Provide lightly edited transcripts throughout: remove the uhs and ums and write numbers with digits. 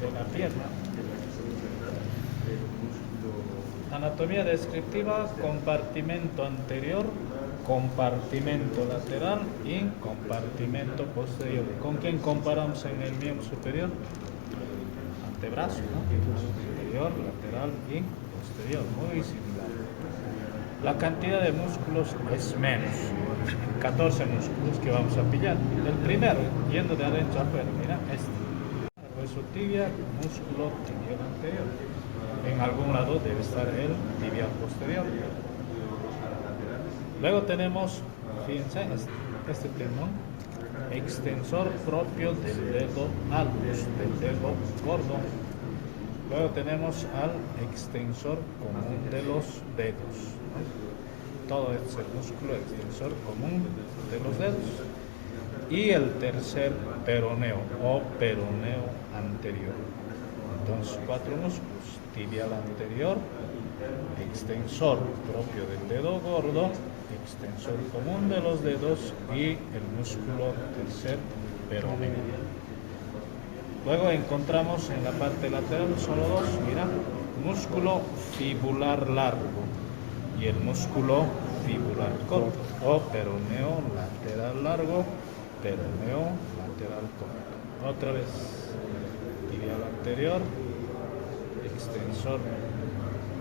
de la pierna. Anatomía descriptiva: compartimento anterior, compartimento lateral y compartimento posterior. ¿Con quién comparamos en el miembro superior? Antebrazo, ¿no? Superior, lateral y posterior, muy similar. La cantidad de músculos es menos, 14 músculos que vamos a pillar. El primero, yendo de adentro a afuera, mira, hueso tibia, músculo tibial anterior. En algún lado debe estar el tibial posterior. Luego tenemos, fíjense, este tendón extensor propio del dedo alus, del dedo gordo. Luego tenemos al extensor común de los dedos. Todo es el músculo extensor común de los dedos. Y el tercer peroneo o peroneo anterior. Entonces, 4 músculos: tibial anterior, extensor propio del dedo gordo, extensor común de los dedos y el músculo tercer peroneo. Luego encontramos en la parte lateral solo 2, mira, músculo fibular largo y el músculo fibular corto, o peroneo lateral largo, peroneo lateral corto. Otra vez, tibial anterior, extensor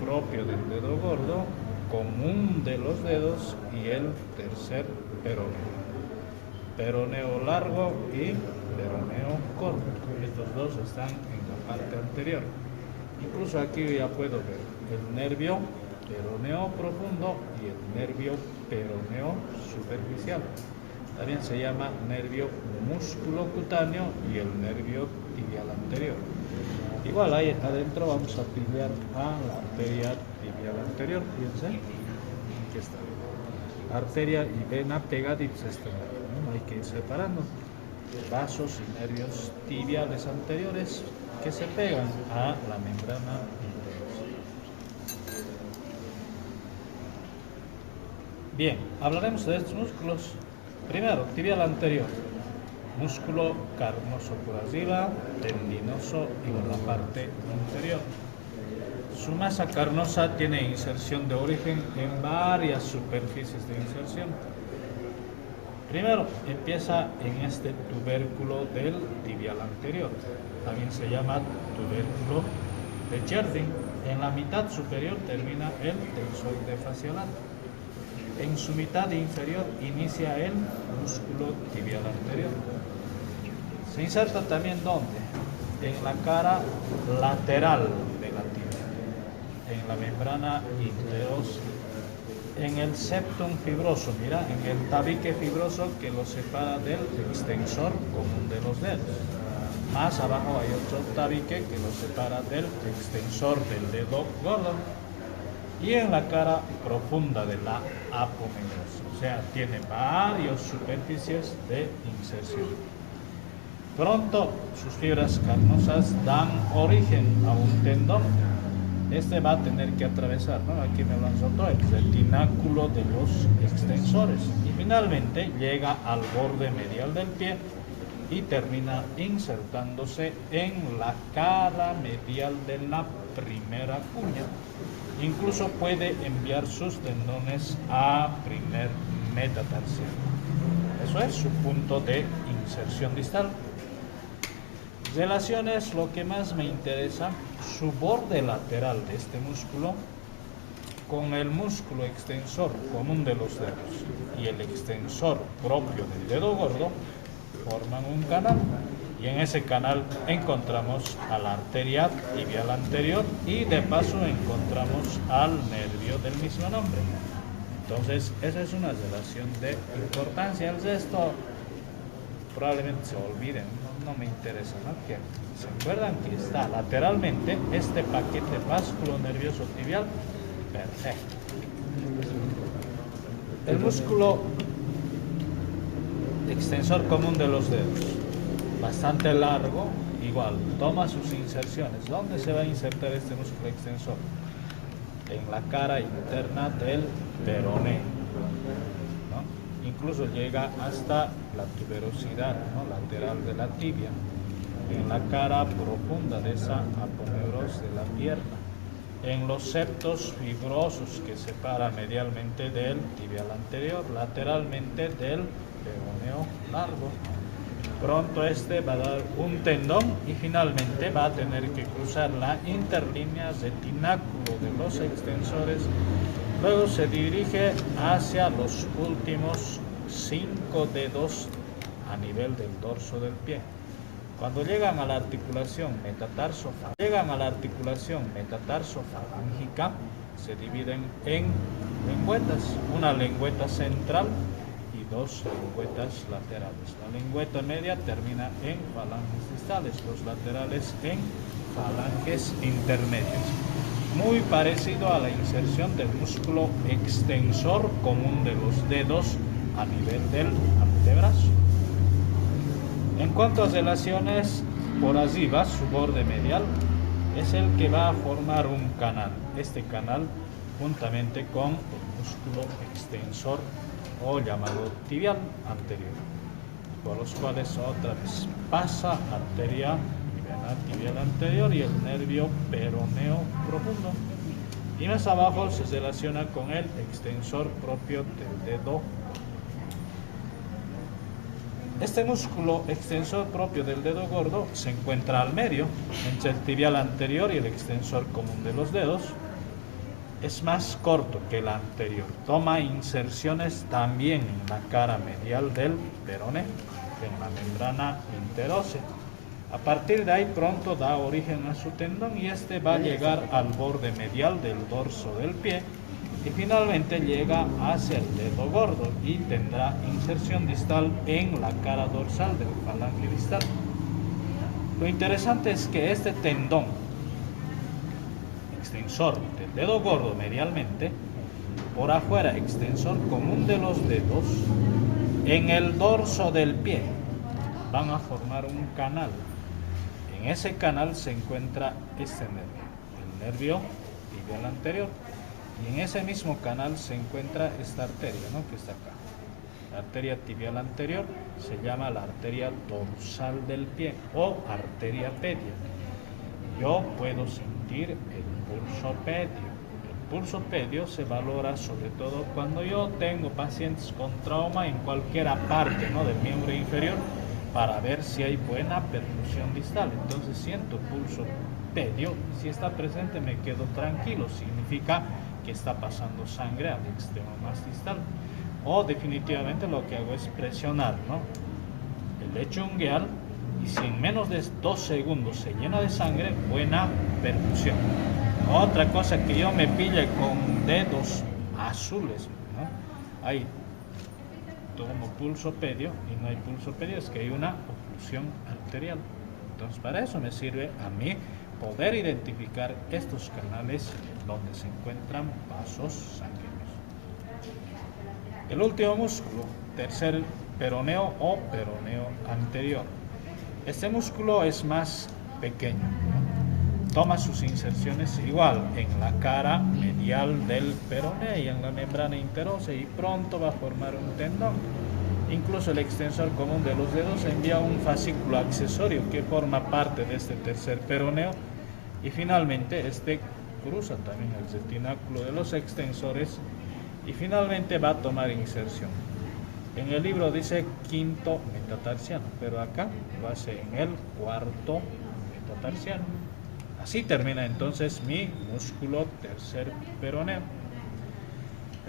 propio del dedo gordo, común de los dedos y el tercer peroneo. Peroneo largo y peroneo corto. Estos dos están en la parte anterior. Incluso aquí ya puedo ver el nervio peroneo profundo y el nervio peroneo superficial. También se llama nervio musculocutáneo y el nervio tibial anterior. Igual ahí adentro vamos a pillar a la arteria tibial anterior. Fíjense, aquí está. Arteria y vena pegaditos están, ¿no? Hay que ir separando vasos y nervios tibiales anteriores que se pegan a la membrana interna. Bien, hablaremos de estos músculos. Primero, tibial anterior, músculo carnoso por arriba, tendinoso en la parte inferior. Su masa carnosa tiene inserción de origen en varias superficies de inserción. Primero, empieza en este tubérculo del tibial anterior. También se llama tubérculo de Jerding. En la mitad superior termina el deltoide facial. En su mitad inferior inicia el músculo tibial anterior. Se inserta también ¿dónde? En la cara lateral de la tibia, en la membrana interosa, en el septum fibroso, mira, en el tabique fibroso que lo separa del extensor común de los dedos. Más abajo hay otro tabique que lo separa del extensor del dedo gordo. Y en la cara profunda de la aponeurose, o sea, tiene varias superficies de inserción. Pronto sus fibras carnosas dan origen a un tendón. Este va a tener que atravesar, ¿no? Aquí me lo han soltado, el retináculo de los extensores y finalmente llega al borde medial del pie y termina insertándose en la cara medial de la primera cuña. Incluso puede enviar sus tendones a primer metatarsiano. Eso es su punto de inserción distal. Relaciones, lo que más me interesa, su borde lateral de este músculo con el músculo extensor común de los dedos y el extensor propio del dedo gordo forman un canal. Y en ese canal encontramos a la arteria tibial anterior y de paso encontramos al nervio del mismo nombre. Entonces, esa es una relación de importancia. El resto probablemente se olviden, no me interesa, ¿no? Que se acuerdan que está lateralmente este paquete vasculo nervioso tibial. Perfecto. El músculo extensor común de los dedos, bastante largo, igual, toma sus inserciones. ¿Dónde se va a insertar este músculo extensor? En la cara interna del peroneo, ¿no? Incluso llega hasta la tuberosidad, ¿no? Lateral de la tibia. en la cara profunda de esa aponeurosis de la pierna, en los septos fibrosos que separan medialmente del tibial anterior, lateralmente del peroneo largo. Pronto este va a dar un tendón y finalmente va a tener que cruzar la interlínea retináculo de los extensores. Luego se dirige hacia los últimos 5 dedos a nivel del dorso del pie. Cuando llegan a la articulación metatarso-falángica, se dividen en lengüetas, una lengüeta central y 2 lengüetas laterales. La lengüeta media termina en falanges distales, los laterales en falanges intermedias. Muy parecido a la inserción del músculo extensor común de los dedos a nivel del antebrazo. En cuanto a relaciones, por arriba, su borde medial es el que va a formar un canal. Este canal, juntamente con el músculo extensor o llamado tibial anterior, por los cuales otra vez pasa arteria tibial anterior y el nervio peroneo profundo. Y más abajo se relaciona con el extensor propio del dedo. Este músculo extensor propio del dedo gordo se encuentra al medio, entre el tibial anterior y el extensor común de los dedos. Es más corto que el anterior. Toma inserciones también en la cara medial del peroné, en la membrana interósea. A partir de ahí pronto da origen a su tendón y este va a llegar al borde medial del dorso del pie y finalmente llega hacia el dedo gordo y tendrá inserción distal en la cara dorsal del falange distal. Lo interesante es que este tendón extensor del dedo gordo medialmente, por afuera extensor común de los dedos, en el dorso del pie van a formar un canal. En ese canal se encuentra este nervio, el nervio tibial anterior. Y en ese mismo canal se encuentra esta arteria, ¿no?, que está acá. La arteria tibial anterior se llama la arteria dorsal del pie o arteria pedia. Yo puedo sentir el pulso pedio. El pulso pedio se valora sobre todo cuando yo tengo pacientes con trauma en cualquier parte, ¿no?, del miembro inferior, para ver si hay buena perfusión distal. Entonces siento pulso pedio. Si está presente me quedo tranquilo. Significa que está pasando sangre al extremo más distal. O definitivamente lo que hago es presionar, ¿no?, el lecho ungueal, y si en menos de 2 segundos se llena de sangre, buena perfusión. Otra cosa que yo me pille con dedos azules, ¿no?, ahí tomo pulso pedio y no hay pulso pedio, es que hay una oclusión arterial. Entonces para eso me sirve a mí poder identificar estos canales donde se encuentran vasos sanguíneos. El último músculo, tercer peroneo o peroneo anterior. Este músculo es más pequeño, ¿no? Toma sus inserciones igual en la cara medial del peroné y en la membrana interósea y pronto va a formar un tendón. Incluso el extensor común de los dedos envía un fascículo accesorio que forma parte de este tercer peroneo y finalmente este cruza también el retináculo de los extensores y finalmente va a tomar inserción. En el libro dice quinto metatarsiano, pero acá lo hace en el cuarto metatarsiano. Así termina entonces mi músculo tercer peroneo.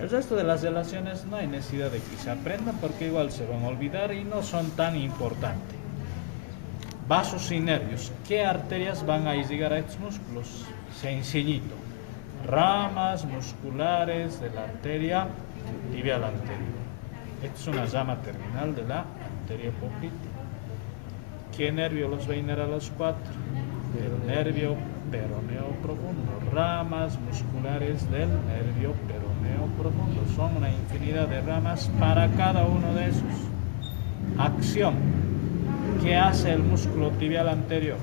El resto de las relaciones no hay necesidad de que se aprendan porque igual se van a olvidar y no son tan importantes. Vasos y nervios. ¿Qué arterias van a irrigar a estos músculos? Sencillito. Ramas musculares de la arteria tibial anterior. Esta es una rama terminal de la arteria poplítea. ¿Qué nervio los va a inervar a los 4? El nervio peroneo profundo. Ramas musculares del nervio peroneo profundo. Son una infinidad de ramas para cada uno de esos. Acción. ¿Qué hace el músculo tibial anterior?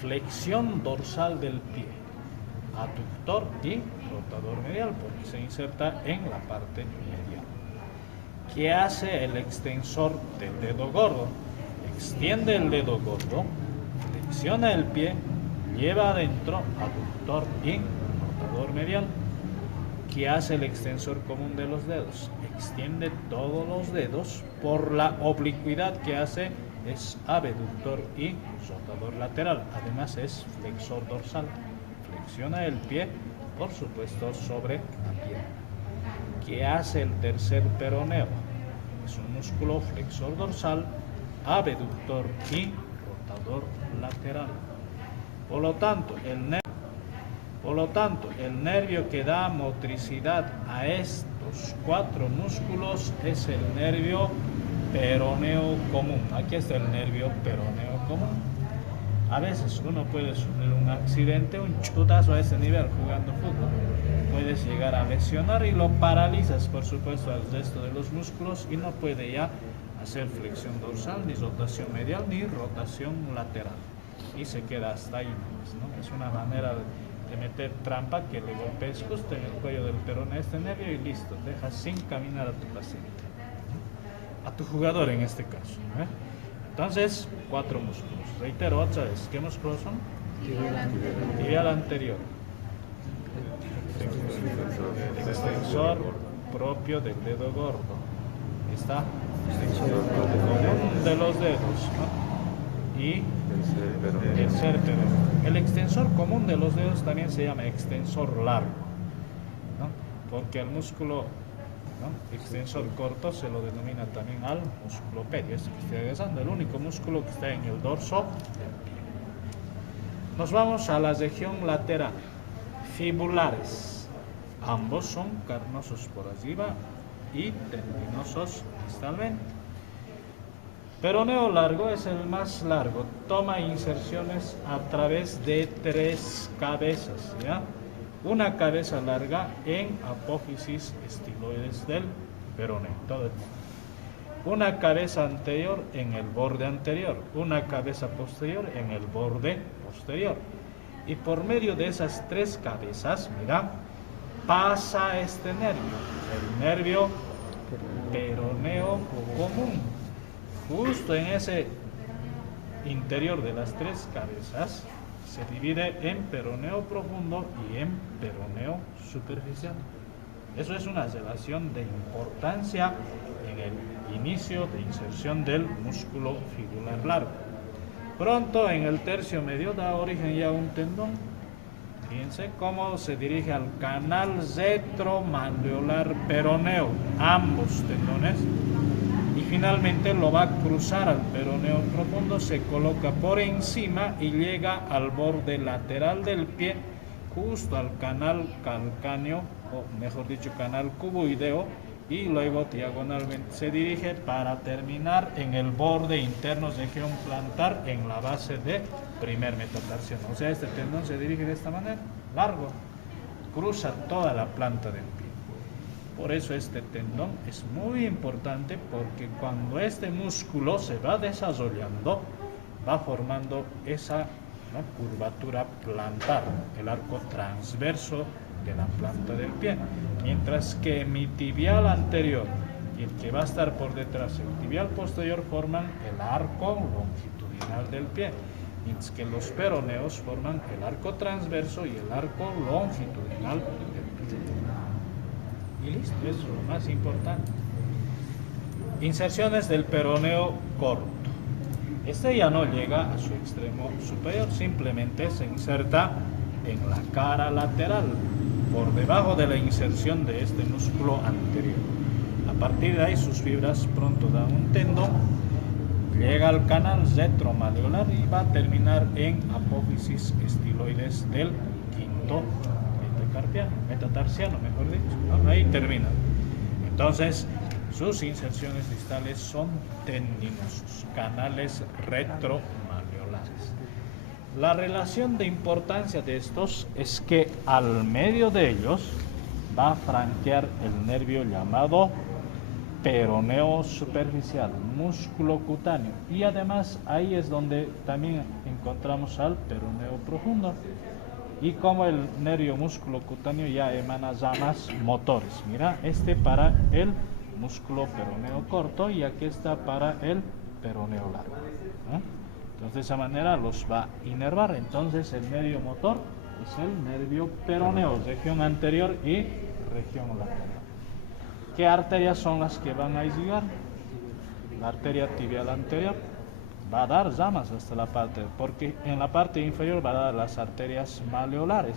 Flexión dorsal del pie, aductor y rotador medial, porque se inserta en la parte medial. ¿Qué hace el extensor del dedo gordo? extiende el dedo gordo, flexiona el pie, lleva adentro aductor y rotador medial. ¿Qué hace el extensor común de los dedos? Extiende todos los dedos por la oblicuidad que hace, es abductor y rotador lateral. Además es flexor dorsal. Flexiona el pie, por supuesto, sobre la pierna. ¿Qué hace el tercer peroneo? Es un músculo flexor dorsal, abductor y rotador lateral. Por lo tanto, el nervio que da motricidad a estos 4 músculos es el nervio peroneo común. Aquí está el nervio peroneo común. A veces uno puede sufrir un accidente, un chutazo a ese nivel jugando fútbol. Puedes llegar a lesionar y lo paralizas, por supuesto, al resto de los músculos y no puede ya hacer flexión dorsal, ni rotación medial, ni rotación lateral. Y se queda hasta ahí, ¿no? Es una manera de meter trampa, que le golpees justo en el cuello del peroneo este nervio y listo, dejas sin caminar a tu paciente, a tu jugador en este caso, ¿eh? Entonces, 4 músculos. Reitero otra vez, ¿qué músculos son? Tibial anterior. Extensor propio del dedo gordo. Está común de los dedos, ¿no? Y tercer peroneo. El extensor común de los dedos también se llama extensor largo, ¿no? Porque el músculo, ¿no?, extensor corto se lo denomina también al músculo pedio. Este que estoy agregando, el único músculo que está en el dorso del pie. Nos vamos a la región lateral. Fibulares. Ambos son carnosos por arriba y tendinosos distalmente. Peroneo largo es el más largo. Toma inserciones a través de 3 cabezas, ¿ya? Una cabeza larga en apófisis estiloides del peroneo, todo el mundo. Una cabeza anterior en el borde anterior, una cabeza posterior en el borde posterior. Y por medio de esas 3 cabezas, mira, pasa este nervio, el nervio peroneo común. Justo en ese interior de las 3 cabezas se divide en peroneo profundo y en peroneo superficial. Eso es una relación de importancia en el inicio de inserción del músculo fibular largo. Pronto en el tercio medio da origen ya a un tendón. Fíjense cómo se dirige al canal retromalleolar peroneo, ambos tendones, y finalmente lo va a cruzar al peroneo profundo, se coloca por encima y llega al borde lateral del pie, justo al canal calcáneo, o mejor dicho, canal cuboideo, y luego diagonalmente se dirige para terminar en el borde interno región plantar en la base de primer metatarsiano. O sea, este tendón se dirige de esta manera, largo, cruza toda la planta del pie. Por eso este tendón es muy importante, porque cuando este músculo se va desarrollando, va formando esa, ¿no?, curvatura plantar, el arco transverso de la planta del pie, mientras que mi tibial anterior y el que va a estar por detrás, el tibial posterior, forman el arco longitudinal del pie, mientras que los peroneos forman el arco transverso y el arco longitudinal del pie. Y listo, eso es lo más importante. Inserciones del peroneo corto. Este ya no llega a su extremo superior, simplemente se inserta en la cara lateral, por debajo de la inserción de este músculo anterior. A partir de ahí sus fibras pronto dan un tendón, llega al canal retromalleolar y va a terminar en apófisis estiloides del quinto metatarsiano, mejor dicho, ¿no? Ahí termina. Entonces, sus inserciones distales son tendinosos, canales retromalleolares. La relación de importancia de estos es que al medio de ellos va a franquear el nervio llamado peroneo superficial, músculo cutáneo, y además ahí es donde también encontramos al peroneo profundo. Y como el nervio músculo cutáneo ya emana ramas motores, mira, este para el músculo peroneo corto y aquí está para el peroneo largo. ¿no? Entonces de esa manera los va a inervar. Entonces el nervio motor es el nervio peroneo, región anterior y región lateral. ¿Qué arterias son las que van a irrigar? La arteria tibial anterior va a dar llamas hasta la parte, porque en la parte inferior va a dar las arterias maleolares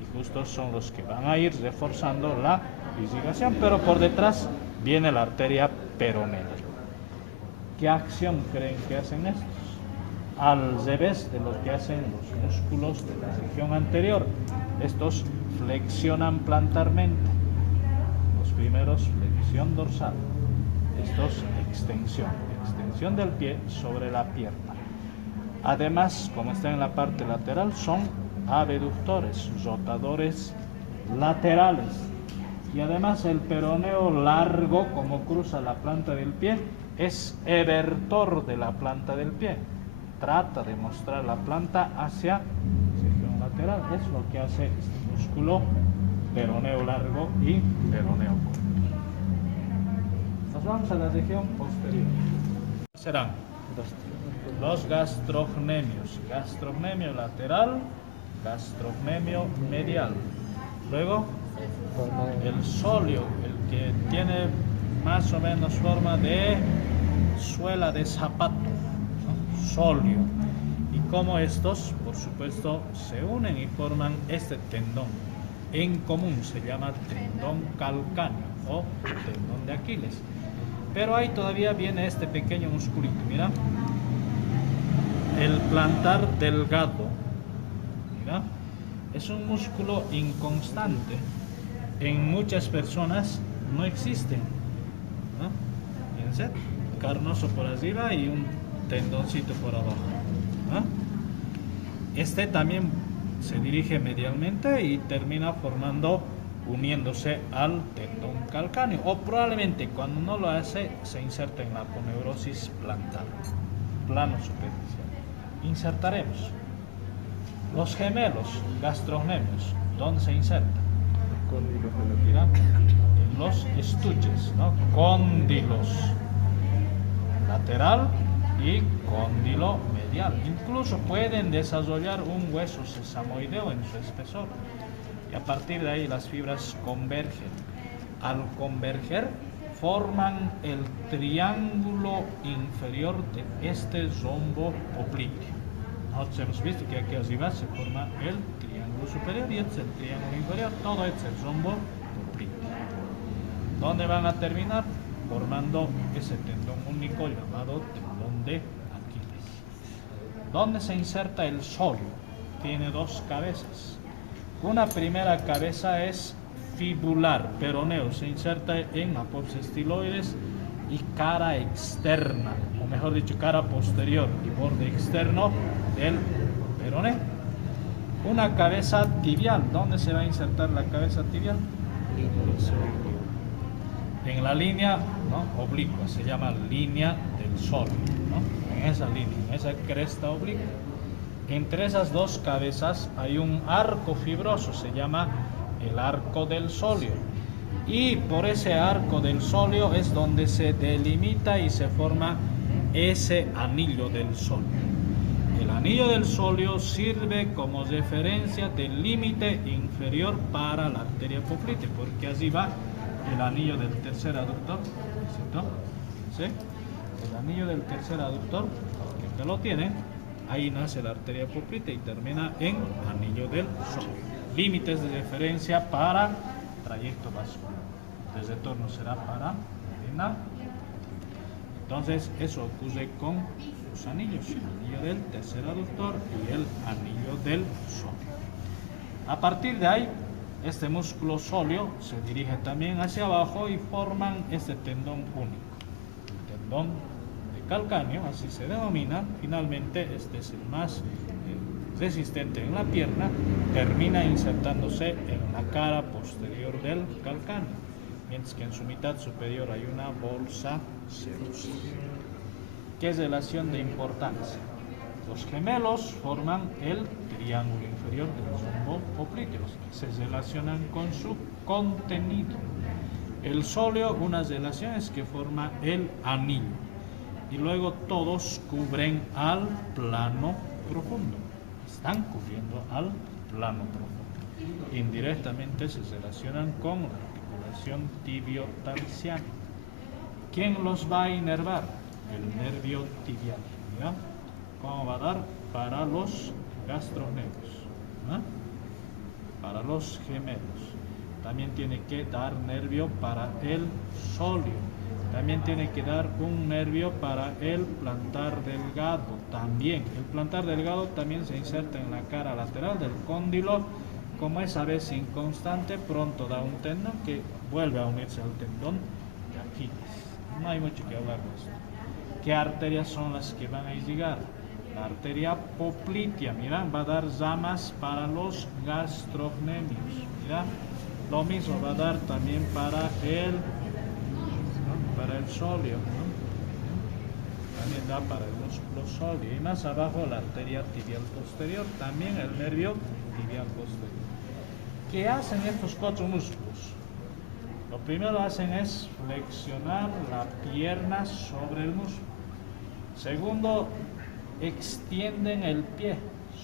y justo son los que van a ir reforzando la irrigación, pero por detrás viene la arteria peronea. ¿Qué acción creen que hacen estos? Al revés de lo que hacen los músculos de la región anterior. Estos flexionan plantarmente. Los primeros, flexión dorsal. Estos, extensión del pie sobre la pierna. Además, como está en la parte lateral, son abductores, rotadores laterales. Y además el peroneo largo, como cruza la planta del pie, es evertor de la planta del pie. Trata de mostrar la planta hacia región lateral. Es lo que hace este músculo peroneo largo y peroneo corto. Nos vamos a la región posterior. Serán los gastrocnemios. Gastrocnemio lateral, gastrocnemio medial. Luego el sóleo, el que tiene más o menos forma de suela de zapato, ¿no? Sóleo. Y como estos, por supuesto, se unen y forman este tendón. En común se llama tendón calcáneo o tendón de Aquiles. Pero ahí todavía viene este pequeño musculito, mira. El plantar delgado, mira, es un músculo inconstante. En muchas personas no existe, ¿no? Fíjense, carnoso por arriba y un tendoncito por abajo, ¿no? Este también se dirige medialmente y termina formando, uniéndose al tendón calcáneo, o probablemente cuando no lo hace se inserta en la aponeurosis plantar, plano superficial. Insertaremos los gemelos gastrocnemios. ¿Dónde se inserta? Mira, en los estuches, ¿no? Cóndilos lateral y cóndilo medial. Incluso pueden desarrollar un hueso sesamoideo en su espesor. Y a partir de ahí las fibras convergen. Al converger forman el triángulo inferior de este rombo oblicuo. Nosotros hemos visto que aquí arriba se forma el triángulo superior y este es el triángulo inferior. Todo este es el rombo oblicuo. ¿Dónde van a terminar? Formando ese tendón único llamado tendón de Aquiles. ¿Dónde se inserta el sóleo? Tiene dos cabezas. Una primera cabeza es fibular, peroneo, se inserta en apófisis estiloides y cara externa, o mejor dicho, cara posterior y borde externo del peroneo. Una cabeza tibial, ¿dónde se va a insertar la cabeza tibial? En la línea, ¿no?, oblicua, se llama línea del sóleo, ¿no? En esa línea, en esa cresta oblicua. Entre esas dos cabezas hay un arco fibroso, se llama el arco del sóleo. Y por ese arco del sóleo es donde se delimita y se forma ese anillo del sóleo. El anillo del sóleo sirve como referencia del límite inferior para la arteria poplite, porque allí va el anillo del tercer aductor, ¿cierto? ¿Sí? El anillo del tercer aductor, que usted lo tiene, ahí nace la arteria poplite y termina en anillo del sóleo. Límites de referencia para trayecto vascular. El retorno será para vena. Entonces, eso ocurre con los anillos, el anillo del tercer aductor y el anillo del sóleo. A partir de ahí, este músculo sóleo se dirige también hacia abajo y forman este tendón único, el tendón de calcáneo, así se denomina. Finalmente, este es el más resistente en la pierna, termina insertándose en la cara posterior del calcáneo, mientras que en su mitad superior hay una bolsa serosa. ¿Qué relación de importancia? Los gemelos forman el triángulo inferior del rombo oblicuo, se relacionan con su contenido. El sóleo, unas relaciones que forma el anillo. y luego todos cubren al plano profundo. Están cubriendo al plano profundo. Indirectamente se relacionan con la articulación tibio-tarsiana. ¿Quién los va a inervar? El nervio tibial. ¿Ya? ¿Cómo va a dar? Para los gastrocnemios. ¿Ah? Para los gemelos. También tiene que dar nervio para el sóleo. También tiene que dar un nervio para el plantar delgado. También, el plantar delgado también se inserta en la cara lateral del cóndilo. Como es a veces inconstante, pronto da un tendón que vuelve a unirse al tendón de Aquiles. No hay mucho que hablar de esto. ¿Qué arterias son las que van a irrigar? La arteria poplitea, mira, va a dar ramas para los gastrocnemios. Mira, lo mismo va a dar también para el sóleo, ¿no? También da para el músculo sóleo. Y más abajo la arteria tibial posterior, también el nervio tibial posterior. ¿Qué hacen estos cuatro músculos? Lo primero hacen es flexionar la pierna sobre el músculo. Segundo, extienden el pie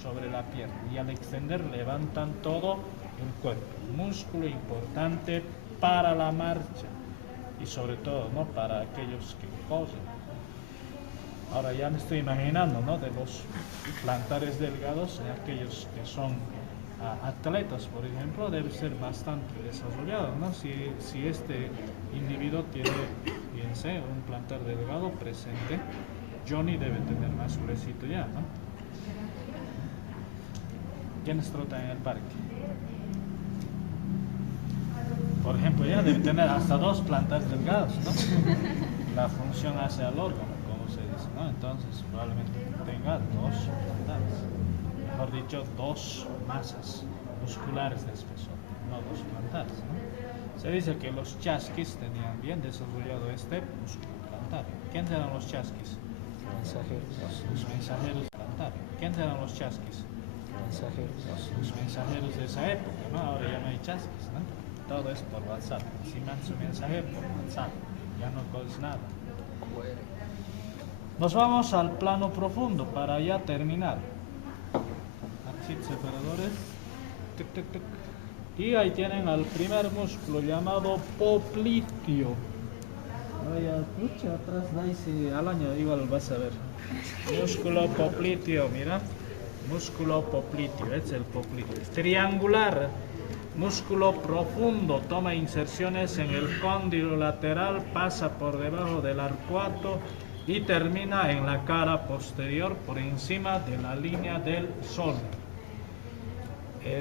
sobre la pierna y al extender levantan todo el cuerpo. Músculo importante para la marcha y sobre todo, ¿no?, para aquellos que corren. Ahora ya me estoy imaginando, ¿no?, de los plantares delgados, de aquellos que son atletas, por ejemplo, debe ser bastante desarrollado, ¿no? Si este individuo tiene, fíjense, un plantar delgado presente, Johnny debe tener más gruesito ya, ¿no? ¿Quiénes trotan en el parque? Por ejemplo, ya debe tener hasta 2 plantares delgados, ¿no? La función hace al órgano, como se dice, ¿no? Entonces probablemente tenga 2 plantares. Mejor dicho, 2 masas musculares de espesor, no 2 plantares, ¿no? Se dice que los chasquis tenían bien desarrollado este músculo plantar. ¿Quiénes eran los chasquis? Los mensajeros plantares. ¿Quiénes eran los chasquis? Los mensajeros de esa época, ¿no? Ahora ya no hay chasquis, ¿no? Todo es por WhatsApp. Si mandan su mensaje por WhatsApp, ya no coges nada. Nos vamos al plano profundo para ya terminar. Separadores. Tic, tic, tic. Y ahí tienen al primer músculo llamado popliteo. Vaya, pucha, atrás dice al año, igual vas a ver. Músculo popliteo, mira. Músculo popliteo, es el popliteo. Triangular. Músculo profundo, toma inserciones en el cóndilo lateral, pasa por debajo del arcuato y termina en la cara posterior por encima de la línea del sóleo.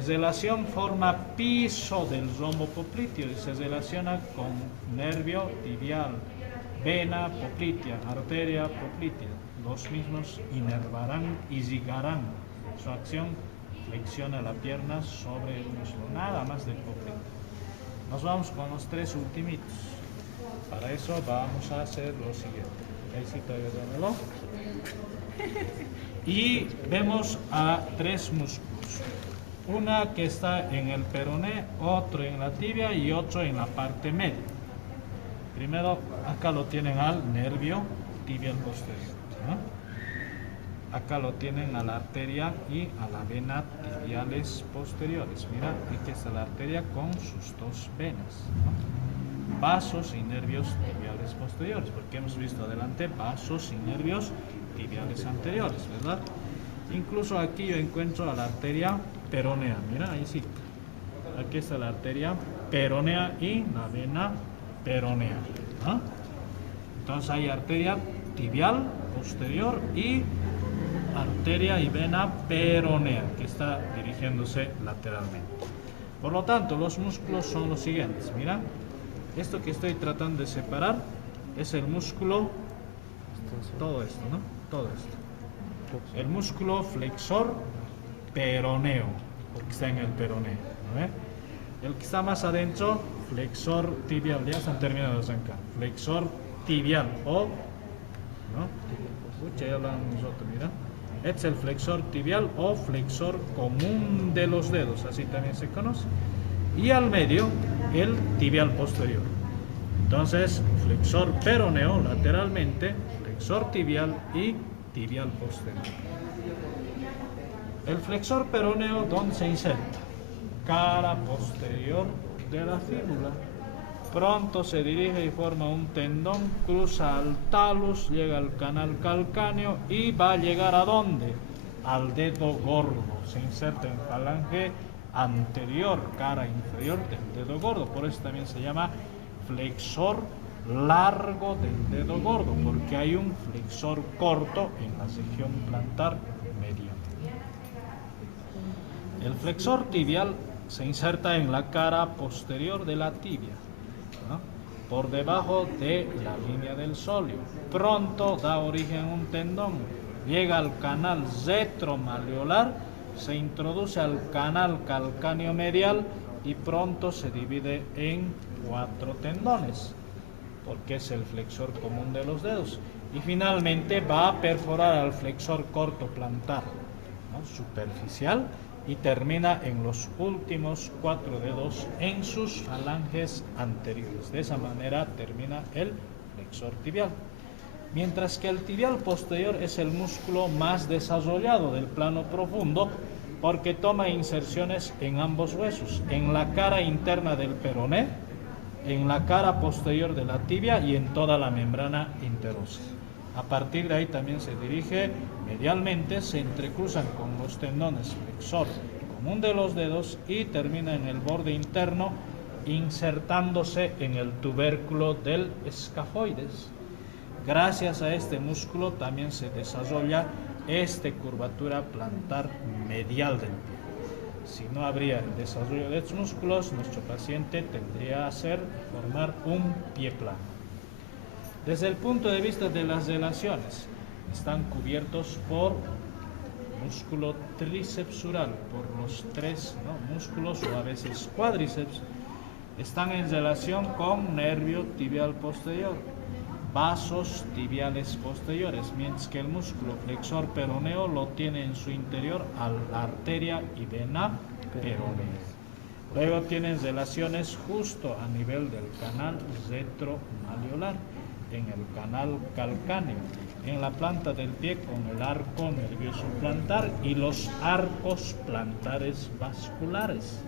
Relación forma piso del rombo popliteo y se relaciona con nervio tibial, vena poplitea, arteria poplitea. Los mismos inervarán y irrigarán. Su acción flexiona la pierna sobre el muslo, nada más del popliteo. Nos vamos con los 3 ultimitos. Para eso vamos a hacer lo siguiente. Y vemos a 3 músculos. Una que está en el peroné, otro en la tibia y otro en la parte media. Primero, acá lo tienen al nervio tibial posterior, ¿no? Acá lo tienen a la arteria y a la vena tibiales posteriores. Mira, aquí está la arteria con sus 2 venas, ¿no? Vasos y nervios tibiales posteriores, porque hemos visto adelante vasos y nervios tibiales anteriores, ¿verdad? Incluso aquí yo encuentro a la arteria peronea. Mira, ahí sí. Aquí está la arteria peronea y la vena peronea, ¿no? Entonces hay arteria tibial posterior y arteria y vena peronea que está dirigiéndose lateralmente. Por lo tanto, los músculos son los siguientes. Mira, esto que estoy tratando de separar es el músculo, todo esto, ¿no? Todo esto. El músculo flexor peroneo, porque está en el peroneo, ¿no? El que está más adentro, flexor tibial, ya están terminados acá. Flexor tibial o, ¿no? Escucha, ya hablamos nosotros, mira. Este es el flexor tibial o flexor común de los dedos, así también se conoce. Y al medio, el tibial posterior. Entonces, flexor peroneo lateralmente, flexor tibial y tibial posterior. El flexor peroneo, ¿dónde se inserta? Cara posterior de la fíbula. Pronto se dirige y forma un tendón, cruza al talus, llega al canal calcáneo y va a llegar ¿a dónde? Al dedo gordo. Se inserta en falange anterior, cara inferior del dedo gordo. Por eso también se llama flexor largo del dedo gordo, porque hay un flexor corto en la región plantar media. El flexor tibial se inserta en la cara posterior de la tibia, ¿no? Por debajo de la línea del sóleo. Pronto da origen a un tendón, llega al canal retromalleolar, se introduce al canal calcáneo medial y pronto se divide en 4 tendones, porque es el flexor común de los dedos. Y finalmente va a perforar al flexor corto plantar, ¿no? Superficial, y termina en los últimos 4 dedos en sus falanges anteriores. De esa manera termina el flexor tibial. Mientras que el tibial posterior es el músculo más desarrollado del plano profundo, porque toma inserciones en ambos huesos, en la cara interna del peroné, en la cara posterior de la tibia y en toda la membrana interósea. A partir de ahí también se dirige medialmente, se entrecruzan con los tendones flexor común de los dedos y termina en el borde interno, insertándose en el tubérculo del escafoides. Gracias a este músculo también se desarrolla esta curvatura plantar medial del pie. Si no habría el desarrollo de estos músculos, nuestro paciente tendría que formar un pie plano. Desde el punto de vista de las relaciones, están cubiertos por músculo tricepsural, por los 3 músculos o a veces cuádriceps. Están en relación con nervio tibial posterior, vasos tibiales posteriores, mientras que el músculo flexor peroneo lo tiene en su interior a la arteria y vena peronea. Luego tienen relaciones justo a nivel del canal retromalleolar, en el canal calcáneo, en la planta del pie con el arco nervioso plantar y los arcos plantares vasculares.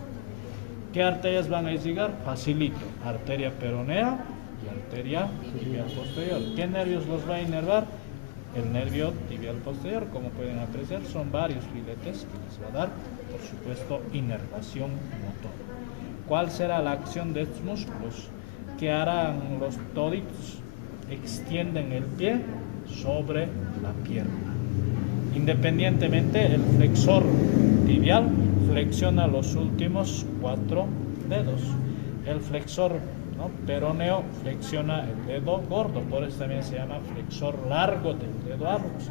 ¿Qué arterias van a irrigar? Facilito, arteria peronea y arteria tibial posterior. ¿Qué nervios los va a inervar? El nervio tibial posterior. Como pueden apreciar, son varios filetes que les va a dar, por supuesto, inervación motor. ¿Cuál será la acción de estos músculos? ¿Qué harán los toditos? Extienden el pie sobre la pierna. Independientemente, el flexor tibial flexiona los últimos 4 dedos. El flexor peroneo flexiona el dedo gordo, por eso también se llama flexor largo del dedo algus.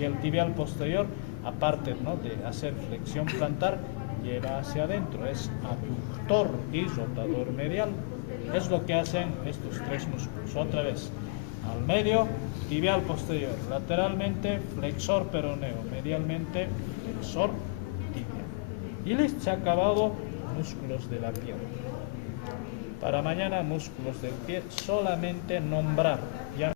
Y el tibial posterior, aparte de hacer flexión plantar, lleva hacia adentro, es abductor y rotador medial. Es lo que hacen estos 3 músculos. Otra vez, al medio, tibial posterior, lateralmente, flexor peroneo, medialmente, flexor tibial. Y listo, se ha acabado músculos de la pierna. Para mañana, músculos del pie, solamente nombrar. Ya